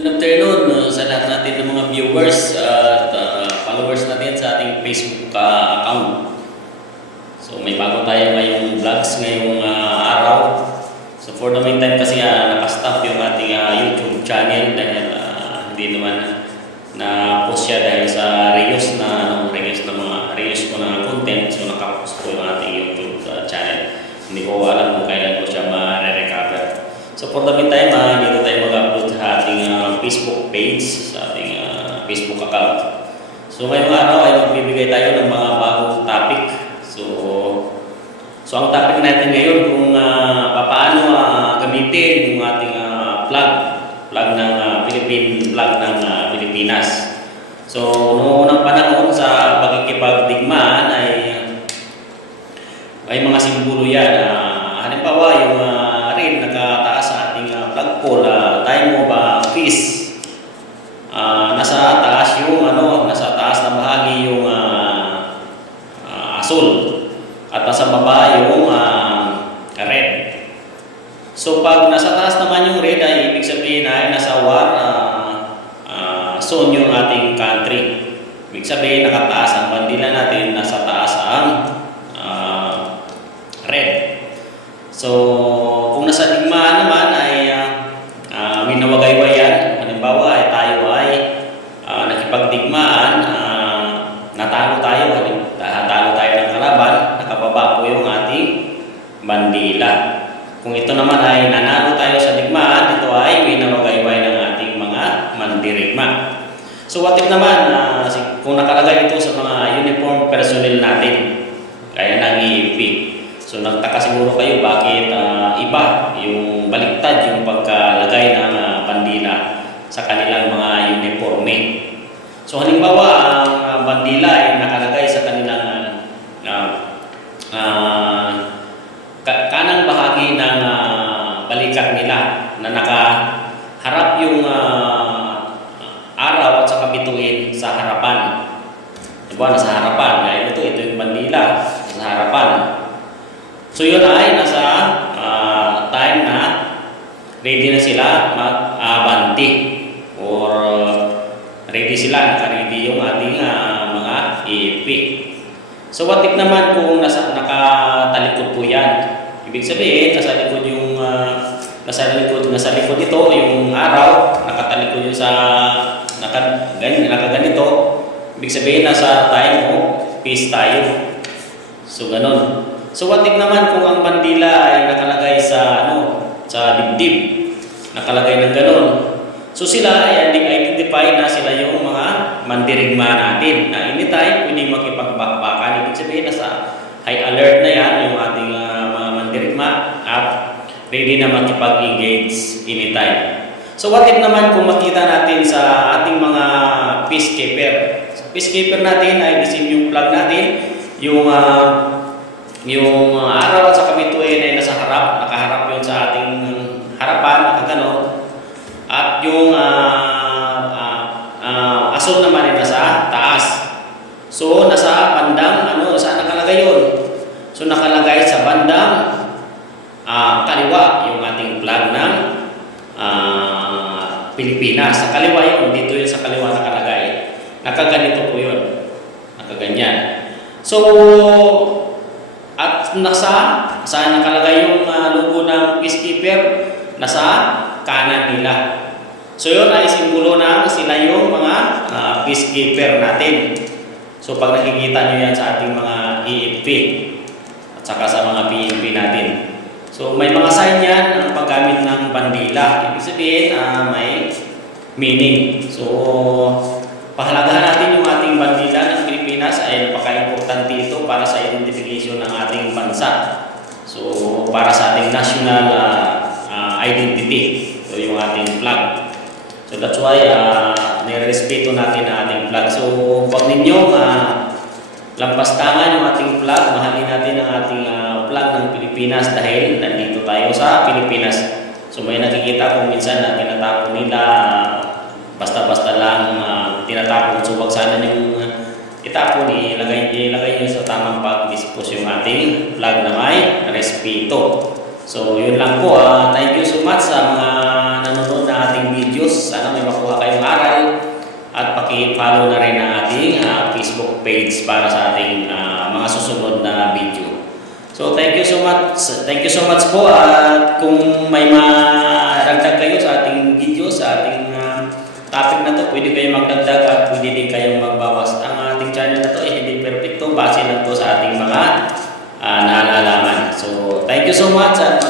Afternoon uh, sa lahat natin ng mga viewers at uh, followers natin sa ating Facebook uh, account. So may bago tayo ngayong vlogs ngayong uh, araw. So for the meantime kasi uh, nakastop yung ating uh, YouTube channel dahil uh, hindi naman na post siya dahil sa reuse na ano, reuse na mga reuse ko na content so nakapost ko yung ating YouTube uh, channel. Hindi ko alam kung kailan ko siya ma-recover. So for the meantime, Facebook page, sa ating uh, Facebook account. So ngayong araw ay magbibigay tayo ng mga bagong topic. So, so ang topic natin ngayon kung uh, paano uh, gamitin yung ating uh, plug, plug ng uh, Philippine plug ng uh, Pilipinas. So noong unang panahon sa pagkikipagdigmaan ay ay mga simbolo yan. Uh, halimbawa, yung uh, rin nakataas sa ating uh, flagpole, uh, time mo ba peace. So pag nasa taas naman yung red ay ibig sabihin ay nasa war uh, uh, zone yung ating country. Ibig sabihin nakataas ang bandila natin, nasa taas ang uh, red. So, kung nasa digmaan naman ay uh, uh, winawagayway yan. Halimbawa ay tayo ay uh, nakipagdigmaan, uh, natalo tayo, natalo tayo ng kalaban, nakababa po yung ating bandila. Kung ito naman ay nanalo tayo sa digmaan, ito ay winawagayway ng ating mga mandirigma. So what if naman, uh, kung nakalagay ito sa mga uniform personnel natin, kaya ng EEP. So nagtaka siguro kayo bakit ah, iba yung baliktad yung pagkalagay ng ah, bandila sa kanilang mga uniforme. So halimbawa Diba, nasa harapan. Kaya ito, ito yung bandila. Nasa harapan. So yun ay nasa ah, time na ready na sila mag-abanti or uh, ready sila, naka-ready yung ating ah, mga EFP. So what if naman kung nasa, nakatalikod po yan? Ibig sabihin, nasa likod yung ah, nasa likod, nasa likod ito yung araw, nakatalikod yung sa naka, ganyan, nakaganito. Ibig sabihin, nasa time mo, peace tayo. So, ganun. So, what if naman kung ang bandila ay nakalagay sa, ano, sa dibdib, nakalagay ng ganun. So, sila ay identify na sila yung mga mandirigma natin na anytime pwede makipagbakbakan. Ibig sabihin, nasa high alert na yan yung ating ah, mga mandirigma at ready na makipag-engage anytime. So, what if naman kung makita natin sa ating mga peacekeeper? Peacekeeper natin ay the yung flag natin, yung ah, yung uh, araw at sa kabituin ay nasa harap, nakaharap yun sa ating harapan, nakagano. At yung uh, uh, uh, asul naman ay nasa taas. So, nasa bandang, ano, saan nakalagay yun? So, nakalagay sa bandang uh, kaliwa yung ating flag ng uh, Pilipinas. Sa kaliwa yun, dito yun sa kaliwa nakalagay. Nakaganito po yun. Nakaganyan. So, at nasa, saan nakalagay yung uh, logo ng peacekeeper? Nasa kanan nila. So yun ay simbolo na sila yung mga uh, peacekeeper natin. So pag nakikita nyo yan sa ating mga EFP at saka sa mga PNP natin. So may mga sign yan ang paggamit ng bandila. Ibig sabihin uh, may meaning. So pahalagahan natin yung ating bandila ng Pilipinas ay napaka-importante ito para sa identification ng ating bansa. So, para sa ating national uh, uh, identity. So, yung ating flag. So, that's why uh, nirespeto natin ang ating flag. So, huwag ninyo uh, lampastangan yung ating flag. Mahalin natin ang ating uh, flag ng Pilipinas dahil nandito tayo sa Pilipinas. So, may nakikita kung minsan na tinatapon nila uh, basta-basta lang uh, tinatapon. So, wag sana yung uh, itapon, ilagay, ilagay nyo sa tamang pag-dispose yung ating flag na may respeto. So, yun lang po. ah. thank you so much sa mga nanonood na ating videos. Sana may makuha i-follow na rin ang ating ah, Facebook page para sa ating ah, mga susunod na video. So thank you so much. Thank you so much po at kung may maragdag pwede kayo magdagdag at pwede din kayong magbawas. Ang ating channel na to ay hindi perfecto, base lang to sa ating mga ah, naalalaman. So thank you so much at